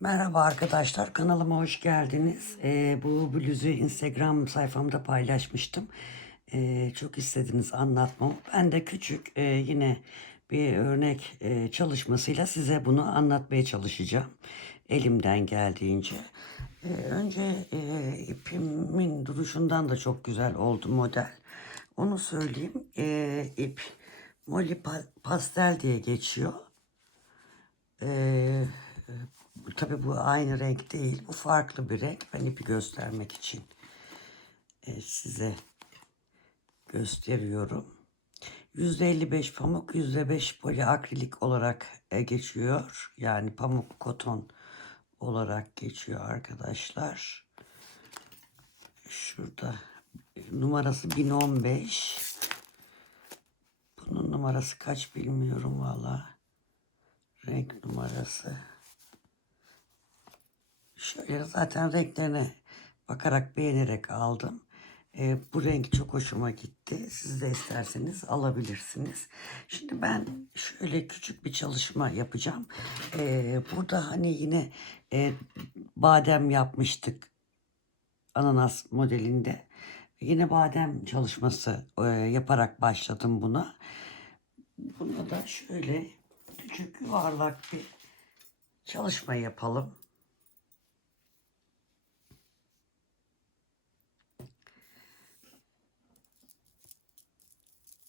Merhaba arkadaşlar, kanalıma hoş geldiniz. Bu bluzu Instagram sayfamda paylaşmıştım. Çok istediniz anlatmamı. Ben de küçük yine bir örnek çalışmasıyla size bunu anlatmaya çalışacağım. Elimden geldiğince. Önce ipimin duruşundan da çok güzel oldu model. Onu söyleyeyim. İp Molly Pastel diye geçiyor. Ee, tabii bu aynı renk değil. Bu farklı bir renk. Ben ipi göstermek için size gösteriyorum. %55 pamuk, %5 poliakrilik olarak geçiyor. Yani pamuk koton olarak geçiyor arkadaşlar. Şurada numarası 1015. Bunun numarası kaç bilmiyorum valla. Renk numarası. Şöyle zaten renklerine bakarak beğenerek aldım. Bu renk çok hoşuma gitti. Siz de isterseniz alabilirsiniz. Şimdi ben şöyle küçük bir çalışma yapacağım. Burada hani yine badem yapmıştık ananas modelinde. Yine badem çalışması yaparak başladım buna. Bunda da şöyle küçük yuvarlak bir çalışma yapalım.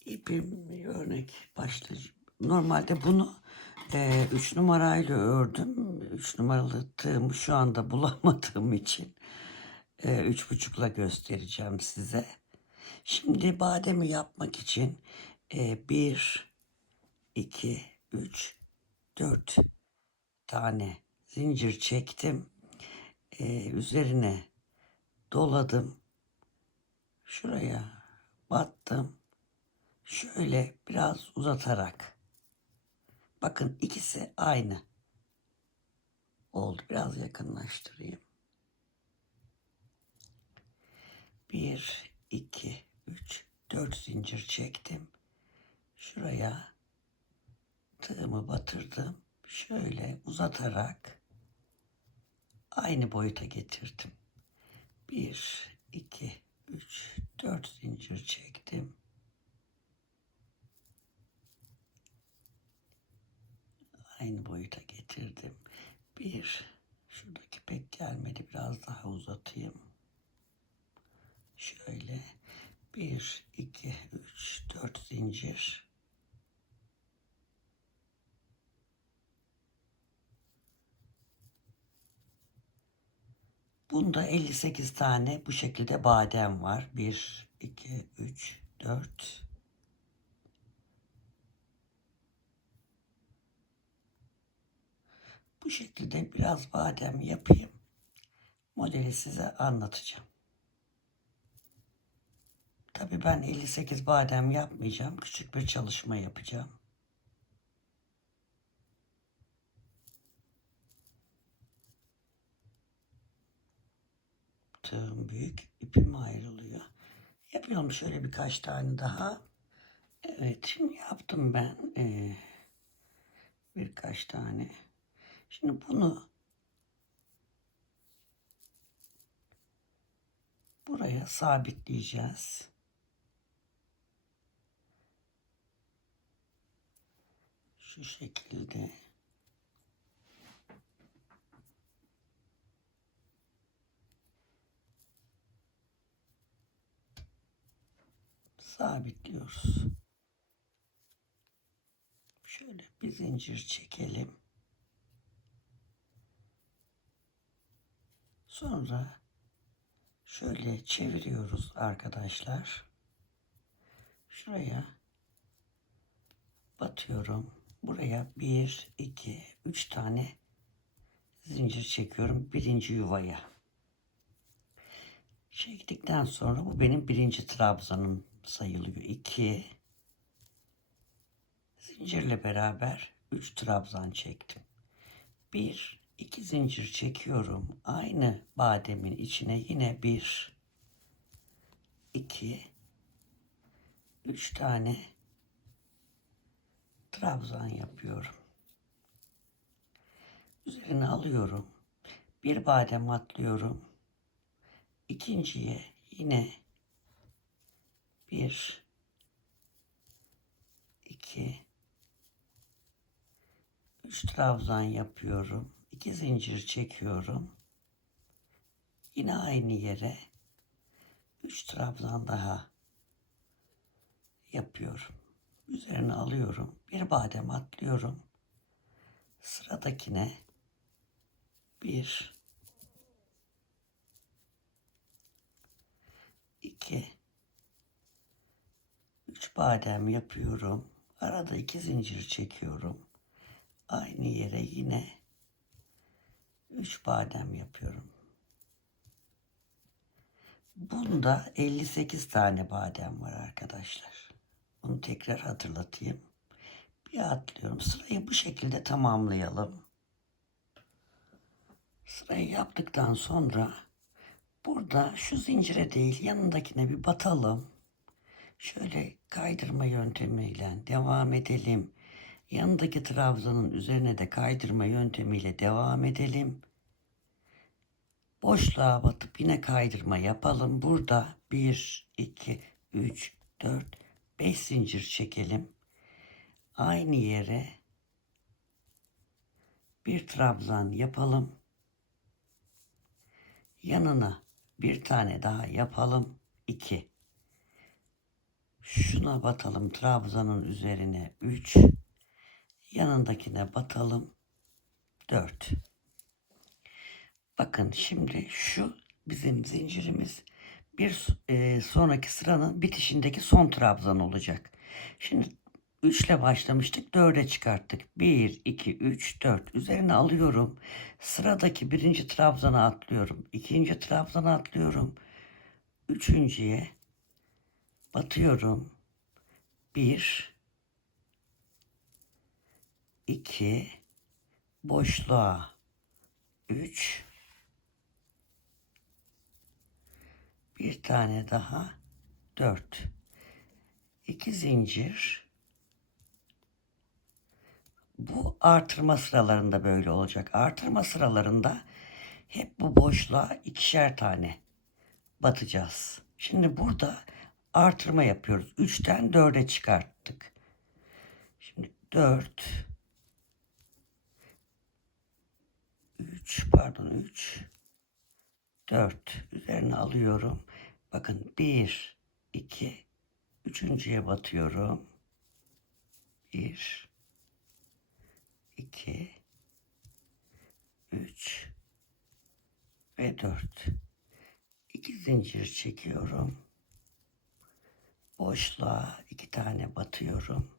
İpim örnek başlayıcı. Normalde bunu 3 numarayla ördüm. 3 numaralı tığımı şu anda bulamadığım için 3,5'la göstereceğim size. Şimdi bademi yapmak için 1, 2, 3, 4 tane zincir çektim. Üzerine doladım. Şuraya battım. Şöyle biraz uzatarak. Bakın ikisi aynı oldu. Biraz yakınlaştırayım. 1, 2, 3, 4 zincir çektim. Şuraya tığımı batırdım. Şöyle uzatarak aynı boyuta getirdim. 1, 2, 3, 4 zincir çektim. Aynı boyuta getirdim. Şuradaki pek gelmedi. Biraz daha uzatayım. Şöyle 1, 2, 3, 4 zincir. Bunda 58 tane bu şekilde badem var. 1, 2, 3, 4. Bu şekilde biraz badem yapayım. Modeli size anlatacağım. Tabii ben 58 badem yapmayacağım. Küçük bir çalışma yapacağım. Tığım büyük, ipim ayrılıyor. Yapıyorum şöyle birkaç tane daha. Evet, şimdi yaptım ben birkaç tane. Şimdi bunu buraya sabitleyeceğiz. Şu şekilde. Sabitliyoruz. Şöyle bir zincir çekelim. Sonra şöyle çeviriyoruz arkadaşlar. Şuraya batıyorum. Buraya 1, 2, 3 tane zincir çekiyorum birinci yuvaya. Çektikten sonra bu benim birinci trabzanım sayılıyor. 2 zincirle beraber 3 trabzan çektim. 1, 2 zincir çekiyorum. Aynı bademin içine yine 1, 2, 3 tane trabzan yapıyorum. Üzerine alıyorum. Bir badem atlıyorum. İkinciye yine 1, 2, 3 trabzan yapıyorum. 2 zincir çekiyorum. Yine aynı yere 3 trabzan daha yapıyorum. Üzerine alıyorum. Bir badem atlıyorum. Sıradakine 1, 2, 3 badem yapıyorum. Arada 2 zincir çekiyorum. Aynı yere yine 3 badem yapıyorum. Bunda 58 tane badem var arkadaşlar. Bunu tekrar hatırlatayım. Bir atlıyorum. Sırayı bu şekilde tamamlayalım. Sırayı yaptıktan sonra burada şu zincire değil yanındakine bir batalım. Şöyle kaydırma yöntemiyle devam edelim. Yanındaki trabzanın üzerine de kaydırma yöntemiyle devam edelim. Boşluğa batıp yine kaydırma yapalım. Burada 1, 2, 3, 4, 5 zincir çekelim. Aynı yere bir trabzan yapalım. Yanına bir tane daha yapalım. 2. Şuna batalım trabzanın üzerine 3. Yanındakine batalım 4. Bakın şimdi şu bizim zincirimiz bir sonraki sıranın bitişindeki son trabzan olacak. Şimdi 3 ile başlamıştık. 4'e çıkarttık. 1, 2, 3, 4. Üzerine alıyorum. Sıradaki birinci trabzana atlıyorum. İkinci trabzana atlıyorum. Üçüncüye batıyorum. 1, 2, boşluğa 3, bir tane daha 4. 2 zincir. Bu artırma sıralarında böyle olacak. Artırma sıralarında hep bu boşluğa ikişer tane batacağız. Şimdi burada artırma yapıyoruz. 3'ten 4'e çıkarttık. Şimdi 4, 3, 4 üzerine alıyorum. Bakın 1, 2, üçüncüye batıyorum. 1, 2, 3 ve 4. 2 zincir çekiyorum. Boşluğa 2 tane batıyorum.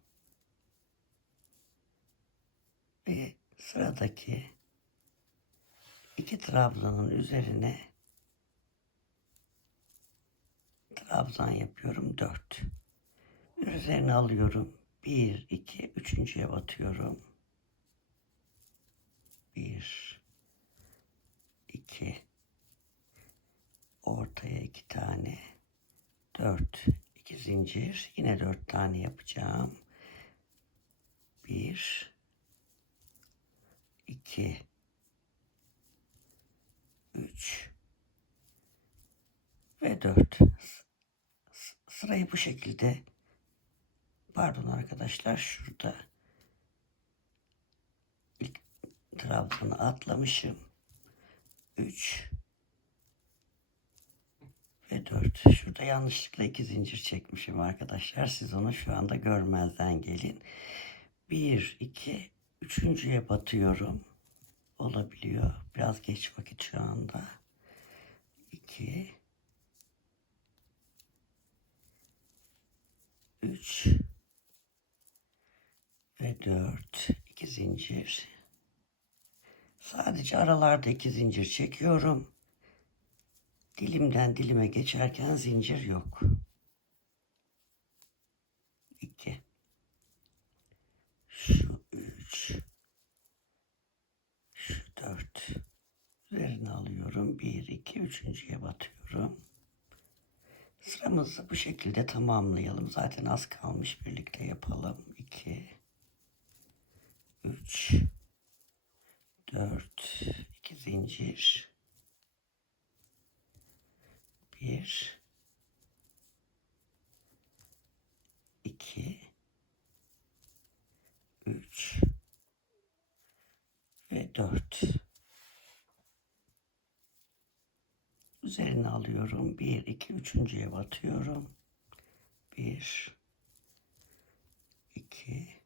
Ve sıradaki 2 trabzanın üzerine trabzan yapıyorum 4. Üzerine alıyorum. 1, 2, üçüncüye batıyorum. 1, 2, ortaya 2 tane, 4, 2 zincir, yine 4 tane yapacağım. 1, 2, 3 ve 4. Sırayı bu şekilde, pardon arkadaşlar, şurada ilk trabzanı atlamışım. 3 ve 4. Şurada yanlışlıkla 2 zincir çekmişim arkadaşlar. Siz onu şu anda görmezden gelin. 1, 2, üçüncüye batıyorum. Olabiliyor. Biraz geç vakit şu anda. 2, 3 ve 4. 2 zincir. Sadece aralarda 2 zincir çekiyorum. Dilimden dilime geçerken zincir yok. 2, şu 3, şu 4. Üzerine alıyorum. 1, 2, üçüncüye batıyorum. Sıramızı bu şekilde tamamlayalım. Zaten az kalmış. Birlikte yapalım. 2, 3, 4, 2 zincir. zincir, 1, 2, 3 ve 4. Üzerine alıyorum. 1, 2, üçüncüye batıyorum. 1, 2,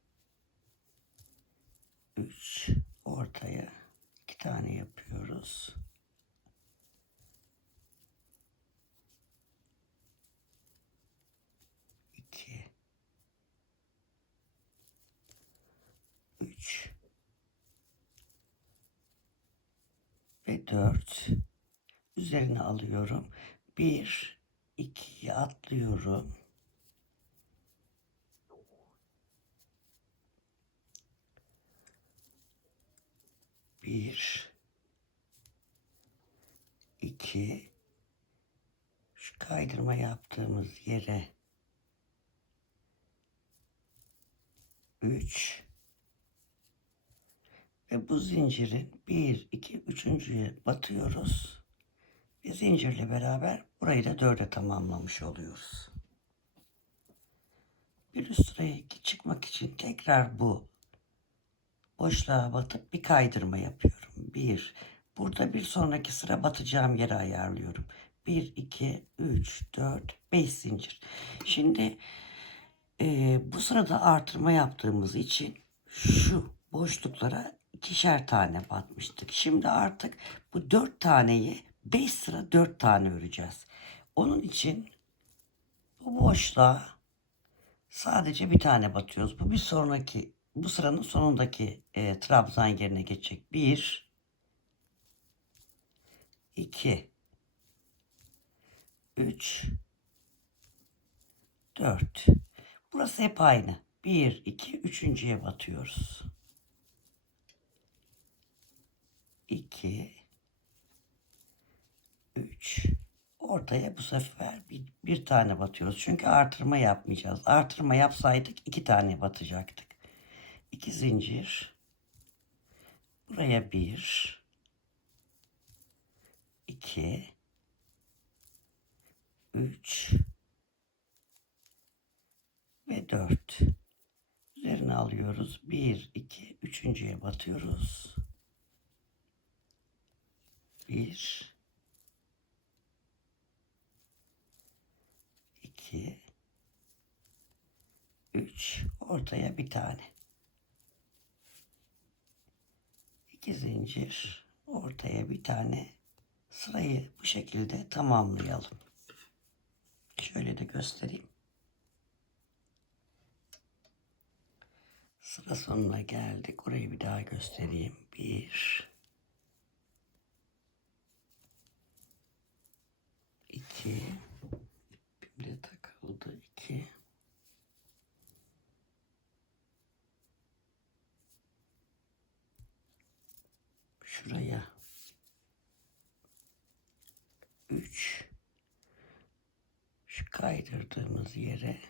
3. Ortaya 2 tane yapıyoruz. 2, 3 ve 4. Üzerine alıyorum. 1, 2'yi atlıyorum. 1, 2, şu kaydırma yaptığımız yere 3 ve bu zincirin 1, 2, üçüncüye batıyoruz. Ve zincirle beraber burayı da 4'e tamamlamış oluyoruz. Bir üst sıraya çıkmak için tekrar bu boşluğa batıp bir kaydırma yapıyorum. 1. Burada bir sonraki sıra batacağım yere ayarlıyorum. 1, 2, 3, 4, 5 zincir. Şimdi bu sırada artırma yaptığımız için şu boşluklara ikişer tane batmıştık. Şimdi artık bu 4 taneyi 5 sıra 4 tane öreceğiz. Onun için bu boşluğa sadece bir tane batıyoruz. Bu bir sonraki, bu sıranın sonundaki trabzan yerine geçecek. 1, 2, 3, 4. Burası hep aynı. 1, 2, üçüncüye batıyoruz. 2, 3. Ortaya bu sefer bir tane batıyoruz. Çünkü artırma yapmayacağız. Artırma yapsaydık 2 tane batacaktık. 2 zincir. Buraya 1, 2, 3 ve 4. Üzerine alıyoruz. 1, 2, üçüncüye batıyoruz. 1, 2, 3. Ortaya bir tane. 2 zincir. Ortaya bir tane. Sırayı bu şekilde tamamlayalım. Şöyle de göstereyim. Sıra sonuna geldik. Orayı bir daha göstereyim. 1, 2, ipimde takıldı. 2, şuraya 3, şu kaydırdığımız yere,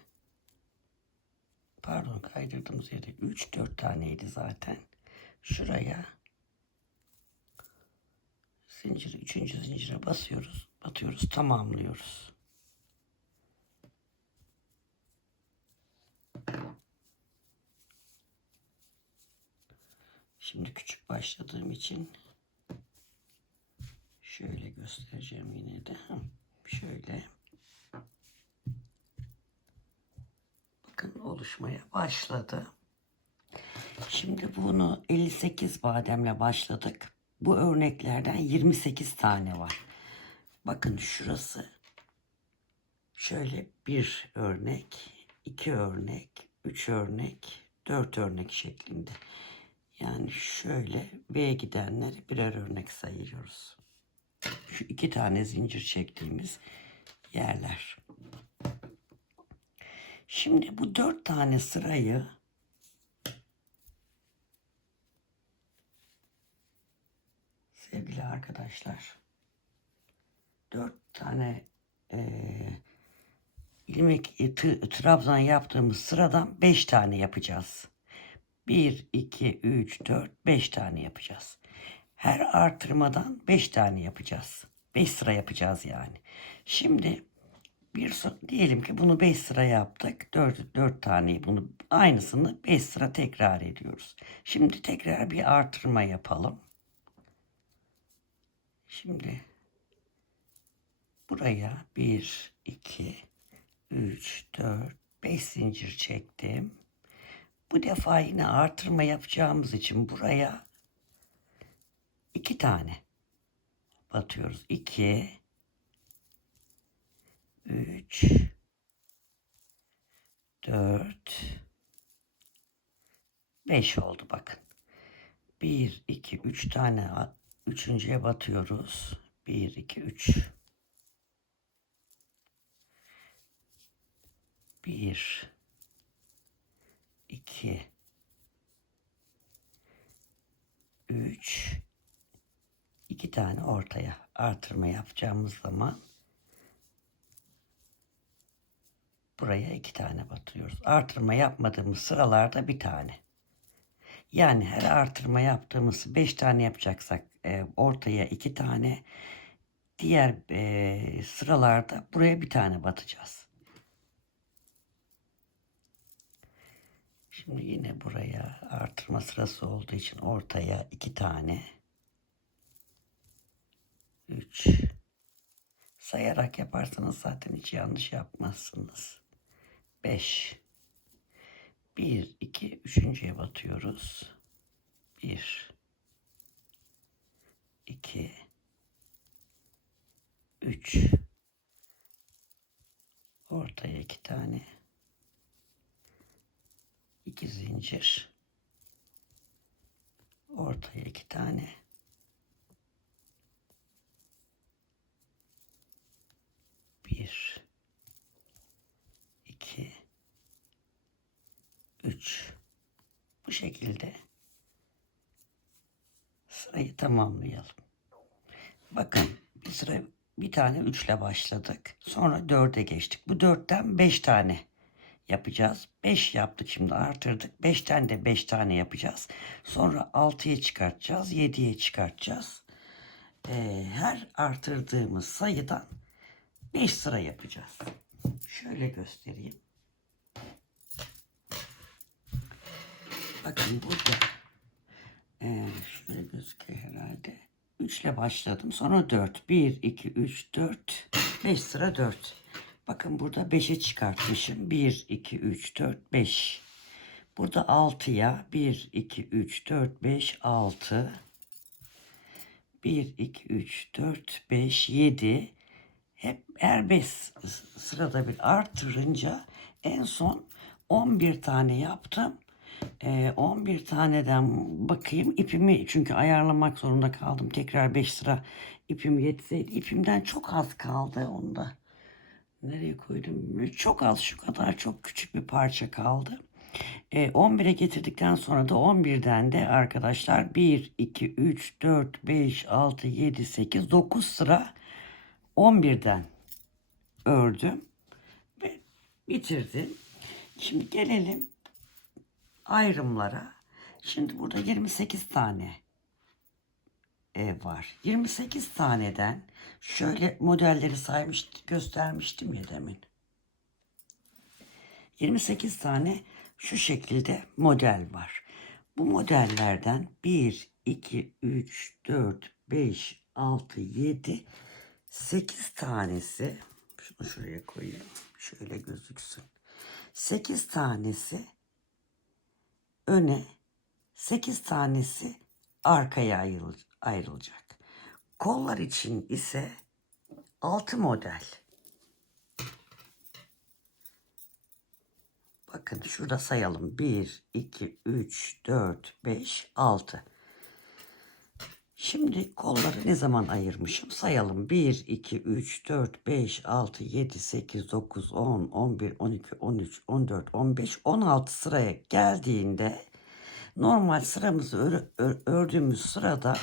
pardon, kaydırdığımız yere 3, 4 taneydi zaten. Şuraya zinciri, 3. zincire basıyoruz. Batıyoruz, tamamlıyoruz. Şimdi küçük başladığım için şöyle göstereceğim yine de. Şöyle. Bakın oluşmaya başladı. Şimdi bunu 58 bademle başladık. Bu örneklerden 28 tane var. Bakın şurası şöyle bir örnek, 2 örnek, 3 örnek, 4 örnek şeklinde. Yani şöyle B'ye gidenleri birer örnek sayıyoruz. Şu 2 tane zincir çektiğimiz yerler. Şimdi bu 4 tane sırayı sevgili arkadaşlar, 4 tane ilmek trabzan yaptığımız sıradan 5 tane yapacağız. 1, 2, 3, 4, 5 tane yapacağız. Her artırmadan 5 tane yapacağız. 5 sıra yapacağız yani. Şimdi diyelim ki bunu 5 sıra yaptık. 4 tane bunu aynısını 5 sıra tekrar ediyoruz. Şimdi tekrar bir artırma yapalım. Şimdi buraya 1, 2, 3, 4, 5 zincir çektim. Bu defa yine artırma yapacağımız için buraya 2 tane batıyoruz. 2, 3, 4, 5 oldu bakın. 1, 2, 3 tane üçüncüye batıyoruz. 1, 2, 3. 1, 2, 3, 2 tane ortaya artırma yapacağımız zaman buraya 2 tane batıyoruz. Artırma yapmadığımız sıralarda bir tane. Yani her artırma yaptığımız 5 tane yapacaksak ortaya 2 tane, diğer sıralarda buraya bir tane batacağız. Şimdi yine buraya artırma sırası olduğu için ortaya 2 tane, 3, sayarak yaparsanız zaten hiç yanlış yapmazsınız. 5, 1, 2, üçüncüye batıyoruz. 1, 2, 3, ortaya 2 tane, 2 zincir, ortaya 2 tane, 1, 2, 3. Bu şekilde sırayı tamamlayalım. Bakın bir tane 3 ile başladık. Sonra 4'e geçtik. Bu 4'ten 5 tane yapacağız. 5 yaptık, şimdi artırdık. 5'ten de 5 tane yapacağız. Sonra 6'ya çıkartacağız. 7'ye çıkartacağız. Her artırdığımız sayıdan 5 sıra yapacağız. Şöyle göstereyim. Bakın burada şöyle gözüküyor herhalde. 3 ile başladım. Sonra 4. 1, 2, 3, 4. 5 sıra 4. Bakın burada 5'e çıkartmışım. 1, 2, 3, 4, 5. Burada 6'ya 1, 2, 3, 4, 5, 6. 1, 2, 3, 4, 5, 7. Hep her 5 sırada bir artırınca en son 11 tane yaptım. 11 taneden bakayım ipimi, çünkü ayarlamak zorunda kaldım. Tekrar 5 sıra ipim yetseydi. İpimden çok az kaldı onda. Nereye koydum? Çok az, şu kadar, çok küçük bir parça kaldı. 11'e getirdikten sonra da 11'den de arkadaşlar 1, 2, 3, 4, 5, 6, 7, 8, 9 sıra 11'den ördüm ve bitirdim. Şimdi gelelim ayrımlara. Şimdi burada 28 tane var. 28 taneden şöyle modelleri göstermiştim ya demin. 28 tane şu şekilde model var. Bu modellerden 1, 2, 3, 4, 5, 6, 7, 8 tanesi, şunu şuraya koyayım, şöyle gözüksün. 8 tanesi öne, 8 tanesi arkaya ayrılacak. Kollar için ise 6 model. Bakın şurada sayalım. 1, 2, 3, 4, 5, 6. Şimdi kolları ne zaman ayırmışım? Sayalım. 1, 2, 3, 4, 5, 6, 7, 8, 9, 10, 11, 12, 13, 14, 15, 16 sıraya geldiğinde normal sıramızı ördüğümüz sırada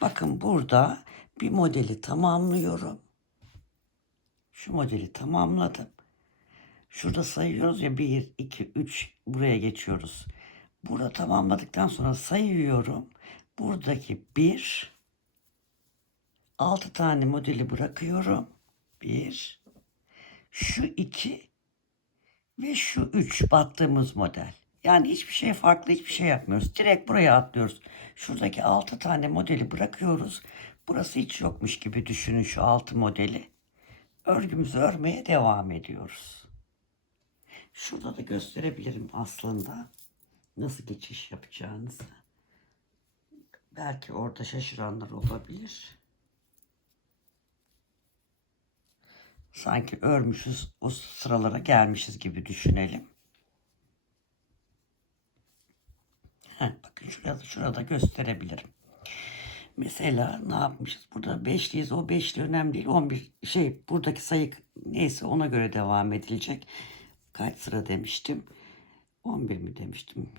bakın burada bir modeli tamamlıyorum. Şu modeli tamamladım. Şurada sayıyoruz ya, 1, 2, 3, buraya geçiyoruz. Burada tamamladıktan sonra sayıyorum. Buradaki 1, 6 tane modeli bırakıyorum. 1, şu 2 ve şu 3 battığımız model. Yani hiçbir şey farklı, hiçbir şey yapmıyoruz. Direkt buraya atlıyoruz. Şuradaki 6 tane modeli bırakıyoruz. Burası hiç yokmuş gibi düşünün şu 6 modeli. Örgümüzü örmeye devam ediyoruz. Şurada da gösterebilirim aslında nasıl geçiş yapacağınızı. Belki orada şaşıranlar olabilir. Sanki örmüşüz, o sıralara gelmişiz gibi düşünelim. Bakın şurada gösterebilirim. Mesela ne yapmışız? Burada beşliyiz. O beşli önemli değil. 11 buradaki sayı neyse ona göre devam edilecek. Kaç sıra demiştim? 11 mi demiştim?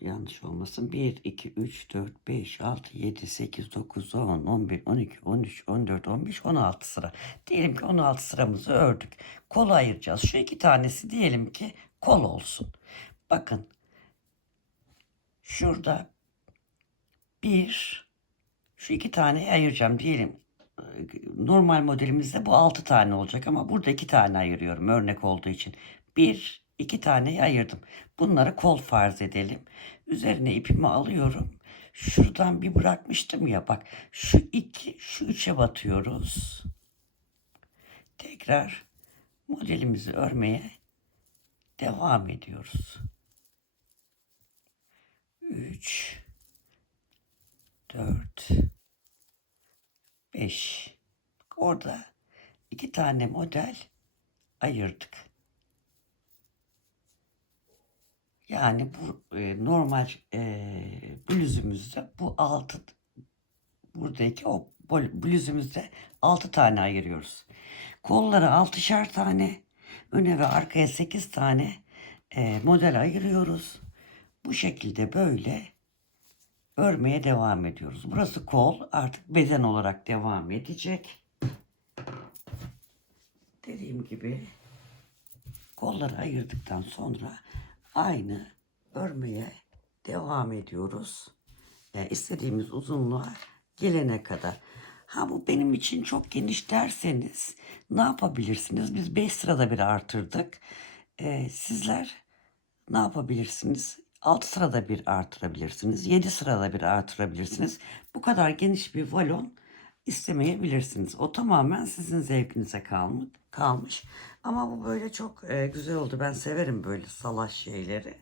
Yanlış olmasın. 1, 2, 3, 4, 5, 6, 7, 8, 9, 10, 11, 12, 13, 14, 15, 16 sıra. Diyelim ki 16 sıramızı ördük. Kolu ayıracağız. Şu iki tanesi diyelim ki kol olsun. Bakın. Şurada şu iki taneyi ayıracağım diyelim. Normal modelimizde bu 6 tane olacak ama burada 2 tane ayırıyorum örnek olduğu için. 1, 2 taneyi ayırdım. Bunları kol farz edelim. Üzerine ipimi alıyorum. Şuradan bir bırakmıştım ya bak. Şu 2, şu 3'e batıyoruz. Tekrar modelimizi örmeye devam ediyoruz. 3, 4, 5. Orada 2 tane model ayırdık. Yani bu normal bluzumuzda bu 6 buradaki o bluzumuzda 6 tane ayırıyoruz. Kollara 6'şer tane, öne ve arkaya 8 tane model ayırıyoruz. Bu şekilde böyle örmeye devam ediyoruz. Burası kol, artık beden olarak devam edecek. Dediğim gibi kolları ayırdıktan sonra aynı örmeye devam ediyoruz. İstediğimiz uzunluğa gelene kadar. Ha bu benim için çok geniş derseniz ne yapabilirsiniz? Biz 5 sırada bir artırdık. Sizler ne yapabilirsiniz? 6 sırada bir artırabilirsiniz. 7 sırada bir artırabilirsiniz. Bu kadar geniş bir valon istemeyebilirsiniz. O tamamen sizin zevkinize kalmış. Ama bu böyle çok güzel oldu. Ben severim böyle salaş şeyleri.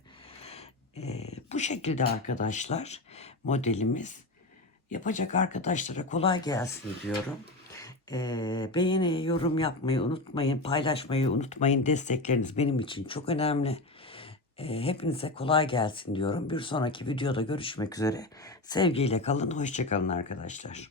Bu şekilde arkadaşlar modelimiz. Yapacak arkadaşlara kolay gelsin diyorum. Beğeni, yorum yapmayı unutmayın. Paylaşmayı unutmayın. Destekleriniz benim için çok önemli. Hepinize kolay gelsin diyorum. Bir sonraki videoda görüşmek üzere. Sevgiyle kalın. Hoşça kalın arkadaşlar.